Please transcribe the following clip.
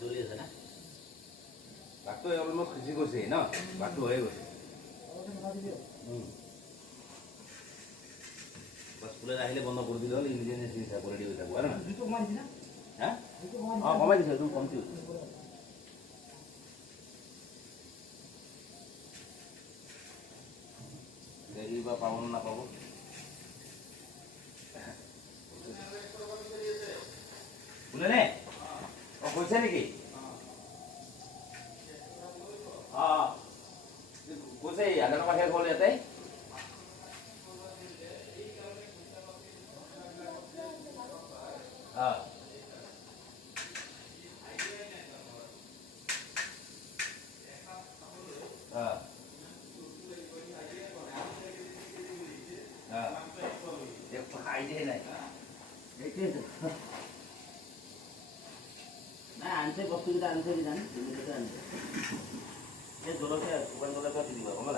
চলি আছে না বাঘটো অলমষ্ট সিজি গৈছে ন বাঘটো হৈয়ে গৈছে বাছ ফুলেৰে আহিলে বন্ধ কৰি দিলে হ'ল নিজে নিজে চিন্তা কৰি দিব যাব আৰু না হা অঁ কমাই দিছে একদম কমটি দেৰি বা পাব নাপাব শুনে নে অঁ কৈছে নেকি অঁ কৈছে আধা টকা শেষ হ'ল ইয়াতে অঁ অঁ আইডিয়াই নাই সেইটোৱেতো নাই আনছে বস্তুকেইটা আনছে কিজানি আনছে এই জলকীয়া শুকান জলকীয়া দি দিবা গম